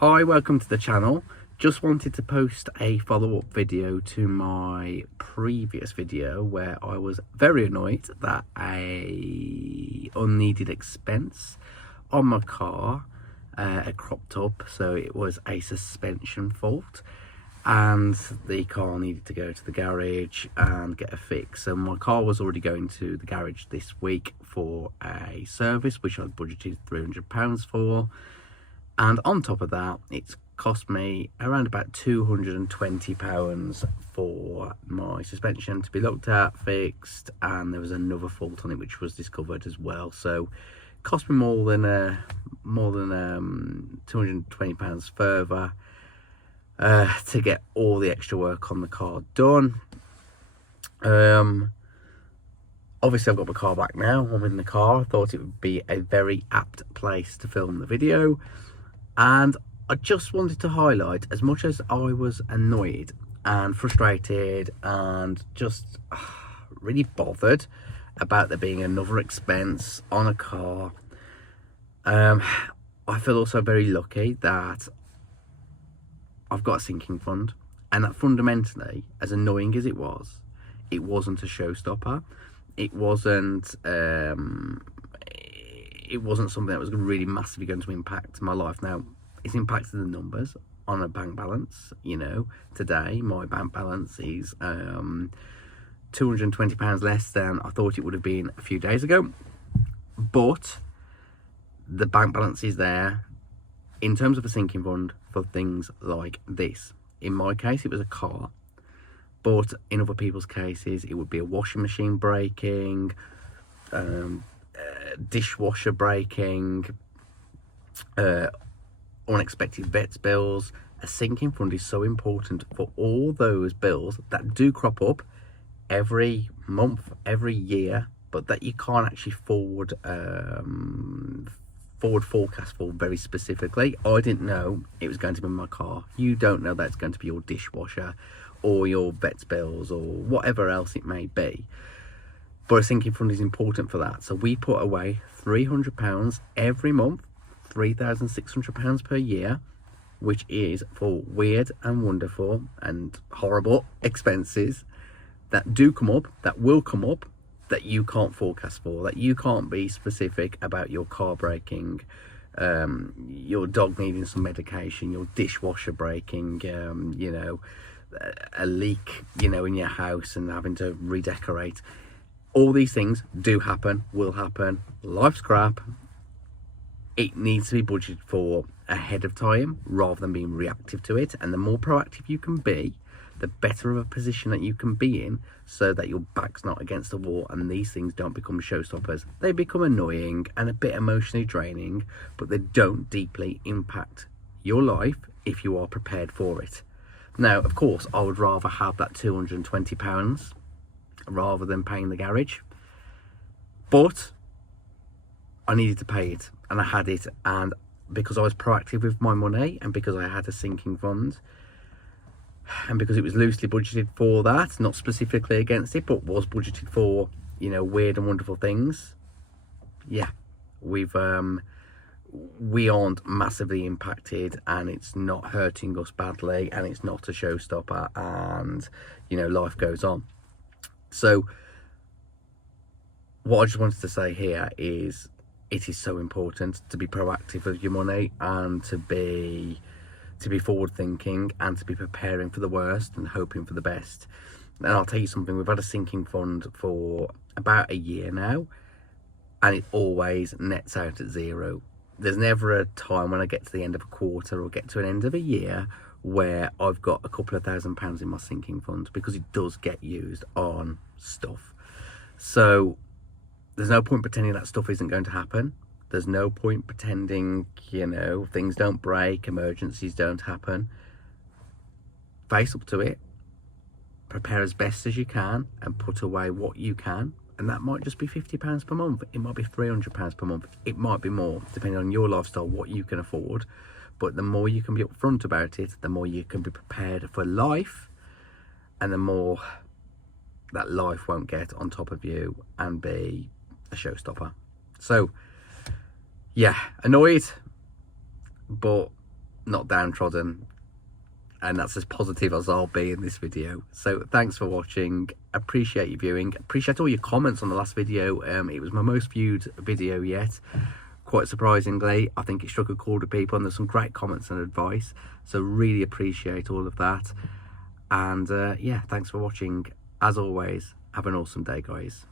Hi, welcome to the channel. Just wanted to post a follow-up video to my previous video where I was very annoyed that a unneeded expense on my car had cropped up. So it was a suspension fault and the car needed to go to the garage and get a fix. So my car was already going to the garage this week for a service, which I'd budgeted £300 for. And on top of that, it's cost me around about £220 for my suspension to be looked at, fixed, and there was another fault on it which was discovered as well. So it cost me more than £220 further to get all the extra work on the car done. Obviously I've got my car back now. I'm in the car. I thought it would be a very apt place to film the video. And I just wanted to highlight, as much as I was annoyed and frustrated and just really bothered about there being another expense on a car, I feel also very lucky that I've got a sinking fund, and that fundamentally, as annoying as it wasn't a showstopper. It wasn't something that was really massively going to impact my life. Now, it's impacted the numbers on a bank balance. You know, today my bank balance is £220 less than I thought it would have been a few days ago. But the bank balance is there in terms of a sinking fund for things like this. In my case, it was a car. But in other people's cases, it would be a washing machine breaking, dishwasher breaking, unexpected vets bills. A sinking fund is so important for all those bills that do crop up every month, every year, but that you can't actually forward forecast for very specifically. I didn't know it was going to be my car. You don't know that it's going to be your dishwasher or your vets bills or whatever else it may be. But a sinking fund is important for that. So we put away £300 every month, £3,600 per year, which is for weird and wonderful and horrible expenses that do come up, that will come up, that you can't forecast for, that you can't be specific about. Your car breaking, your dog needing some medication, your dishwasher breaking, you know, a leak, you know, in your house and having to redecorate. All these things do happen, will happen. Life's crap. It needs to be budgeted for ahead of time rather than being reactive to it. And the more proactive you can be, the better of a position that you can be in, so that your back's not against the wall and these things don't become showstoppers. They become annoying and a bit emotionally draining, but they don't deeply impact your life if you are prepared for it. Now, of course, I would rather have that £220 rather than paying the garage, but I needed to pay it and I had it, and because I was proactive with my money and because I had a sinking fund and because it was loosely budgeted for that, not specifically against it, but was budgeted for, you know, weird and wonderful things. Yeah, we aren't massively impacted and it's not hurting us badly and it's not a showstopper, and you know, life goes on. So what I just wanted to say here is it is so important to be proactive with your money and to be forward thinking and to be preparing for the worst and hoping for the best. And I'll tell you something, we've had a sinking fund for about a year now and it always nets out at zero. There's never a time when I get to the end of a quarter or get to an end of a year where I've got a couple of £1,000 in my sinking fund, because it does get used on stuff. So there's no point pretending that stuff isn't going to happen. There's no point pretending, you know, things don't break, emergencies don't happen. Face up to it, prepare as best as you can and put away what you can. And that might just be £50 per month. It might be £300 per month. It might be more, depending on your lifestyle, what you can afford. But the more you can be upfront about it, the more you can be prepared for life, and the more that life won't get on top of you and be a showstopper. So yeah, annoyed, but not downtrodden, and that's as positive as I'll be in this video. So thanks for watching, appreciate your viewing, appreciate all your comments on the last video. It was my most viewed video yet, quite surprisingly. I think it struck a chord with people, and there's some great comments and advice, so really appreciate all of that. And yeah, thanks for watching. As always, have an awesome day, guys.